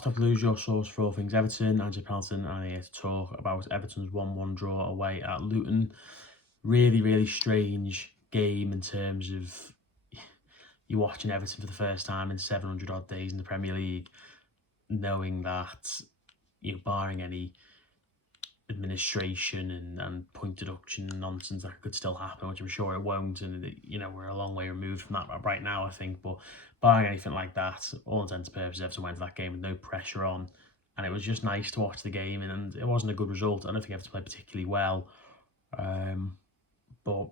last talk lose your source for all things Everton. Andrew Pelton, and I'm here to talk about Everton's 1-1 draw away at Luton. Really, really strange game in terms of you're watching Everton for the first time in 700 odd days in the Premier League, knowing that, barring any administration and point deduction nonsense that could still happen, which I'm sure it won't, and we're a long way removed from that right now, I think. But barring anything like that, all intents and purposes, Everton went to that game with no pressure on, and it was just nice to watch the game. And it wasn't a good result. I don't think Everton played particularly well, but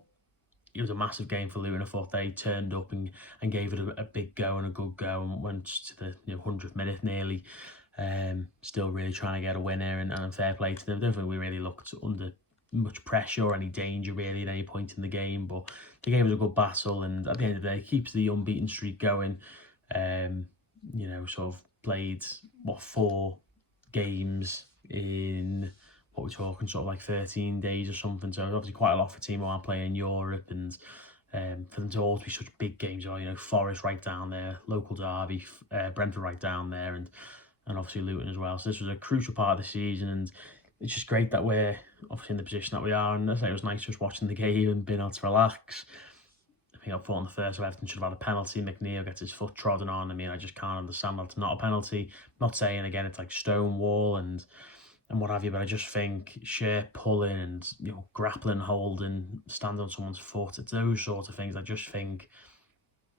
it was a massive game for Luton. I thought they turned up and gave it a big go and a good go, and went to the 100th minute nearly. Still really trying to get a winner, and fair play to them. I don't think we really looked under much pressure or any danger really at any point in the game, but the game was a good battle, and at the end of the day keeps the unbeaten streak going. Sort of played 4 games in what we're talking sort of like 13 days or something, so obviously quite a lot for a team who aren't playing in Europe, and for them to all be such big games, Forest right down there, local derby, Brentford right down there, and obviously Luton as well. So this was a crucial part of the season, and it's just great that we're obviously in the position that we are. And I think it was nice just watching the game and being able to relax. I think I thought in the first, Everton should have had a penalty. McNeil gets his foot trodden on. I mean, I just can't understand that it's not a penalty. I'm not saying, again, it's like Stonewall and what have you, but I just think sheer pulling and grappling, holding, standing on someone's foot, it's those sorts of things. I just think,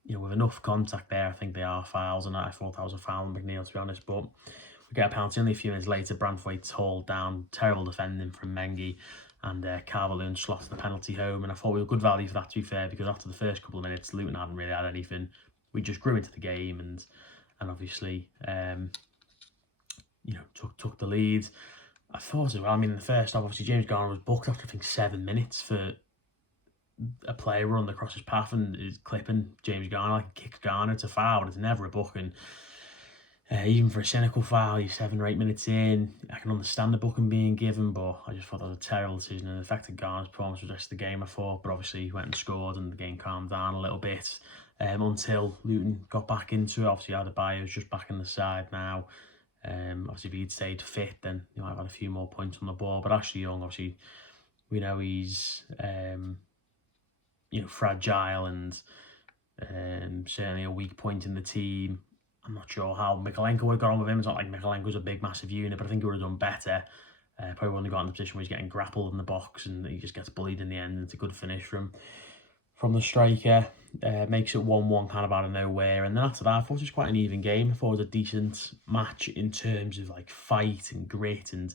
with enough contact there, I think they are fouls, and I thought that was a foul on McNeil, to be honest. But we get a penalty only a few minutes later. Branthwaite's hauled down, terrible defending from Mengi, and Calvert-Lewin slots the penalty home. And I thought we were good value for that, to be fair, because after the first couple of minutes, Luton hadn't really had anything. We just grew into the game and obviously, took the lead. I thought as well, in the first half, obviously James Garner was booked after, I think, 7 minutes for a player run across his path and is clipping James Garner, like kicks Garner to foul, and it's never a booking. Even for a cynical foul, you're 7 or 8 minutes in. I can understand the booking being given, but I just thought that was a terrible decision, and it affected Garner's performance for the rest of the game, I thought. But obviously he went and scored, and the game calmed down a little bit until Luton got back into it. Obviously Adebayo's just back in the side now. Obviously if he'd stayed fit, then he might have had a few more points on the ball. But Ashley Young, obviously, we know he's fragile and certainly a weak point in the team. I'm not sure how Mikalenko would have got on with him. It's not like Mikalenko's a big, massive unit, but I think he would have done better. Probably wouldn't have got in the position where he's getting grappled in the box and he just gets bullied in the end. It's a good finish from the striker. Makes it 1-1 kind of out of nowhere. And then after that, I thought it was quite an even game. I thought it was a decent match in terms of like fight and grit. And,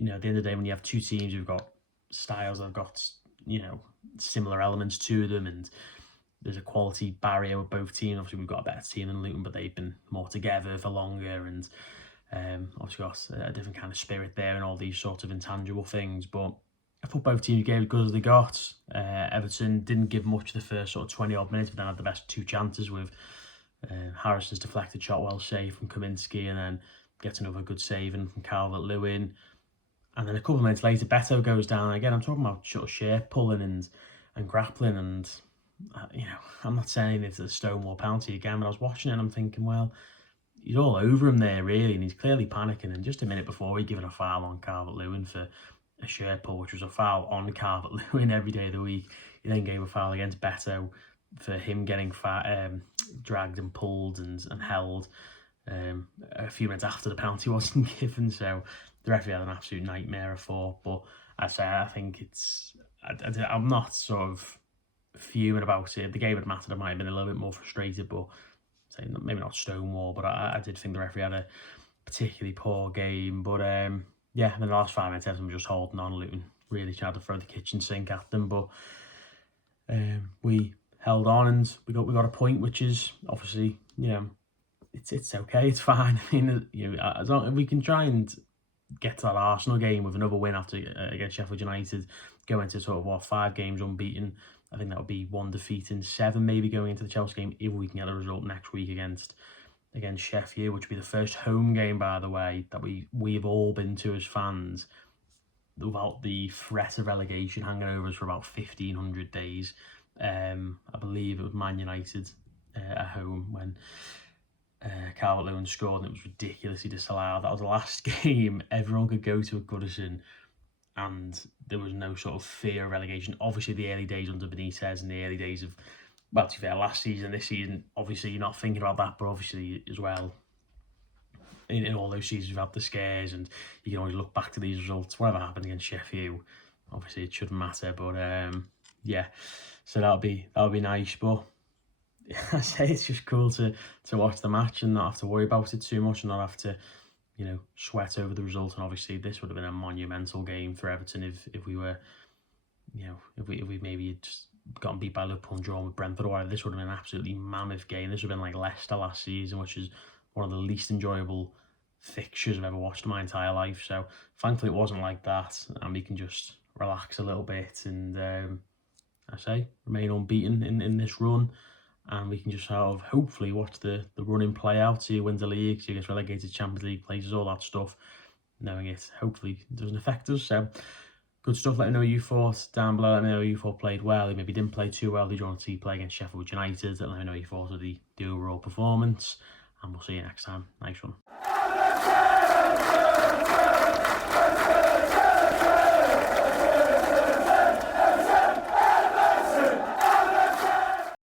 at the end of the day, when you have two teams who've got styles that have got, similar elements to them, and there's a quality barrier with both teams. Obviously, we've got a better team than Luton, but they've been more together for longer, and obviously got a different kind of spirit there and all these sorts of intangible things. But I thought both teams gave as good as they got. Everton didn't give much the first sort of 20 odd minutes, but then had the best 2 chances with Harrison's deflected shot well saved from Kaminsky, and then gets another good saving from Calvert-Lewin. And then a couple of minutes later, Beto goes down. Again, I'm talking about sort of sheer pulling and grappling, and I'm not saying it's a Stonewall penalty again, but I was watching it and I'm thinking, well, he's all over him there really, and he's clearly panicking. And just a minute before, he'd given a foul on Calvert-Lewin for a sheer pull, which was a foul on Calvert-Lewin every day of the week. He then gave a foul against Beto for him getting dragged and pulled and held a few minutes after the penalty wasn't given. So the referee had an absolute nightmare, I thought. But I think I'm not sort of fuming about it. If the game had mattered, I might have been a little bit more frustrated, but maybe not Stonewall, but I did think the referee had a particularly poor game. But in the last 5 minutes, Everton were just holding on. Luton really tried to throw the kitchen sink at them, but we held on and we got a point, which is obviously, it's okay, it's fine. I mean, as long as we can try and get to that Arsenal game with another win after against Sheffield United, go into sort of 5 games unbeaten. I think that would be 1 defeat in 7, maybe going into the Chelsea game, if we can get a result next week against Sheffield, which would be the first home game, by the way, that we've all been to as fans without the threat of relegation hanging over us for about 1,500 days. I believe it was Man United at home when Calvert-Lewin scored and it was ridiculously disallowed. That was the last game everyone could go to at Goodison and there was no sort of fear of relegation. Obviously, the early days under Benitez and the early days of, well, to be fair, last season, this season, obviously you're not thinking about that, but obviously as well, in all those seasons we've had the scares and you can always look back to these results. Whatever happened against Sheffield, obviously it shouldn't matter, but yeah, so that'll be nice. But I say it's just cool to watch the match and not have to worry about it too much and not have to, you know, sweat over the result. And obviously this would have been a monumental game for Everton if we were, you know, if we maybe had just gotten beat by Liverpool and drawn with Brentford or whatever. This would have been an absolutely mammoth game. This would have been like Leicester last season, which is one of the least enjoyable fixtures I've ever watched in my entire life. So thankfully it wasn't like that and we can just relax a little bit and I say remain unbeaten in this run, and we can just sort of hopefully watch the running play out, see who wins the league, see who gets relegated, Champions League places, all that stuff, knowing it hopefully doesn't affect us. So good stuff. Let me know what you thought down below. Let me know who you thought played well, who maybe didn't play too well, who you want to see play against Sheffield United. Let me know what you thought of the overall performance, and we'll see you next time. Nice one.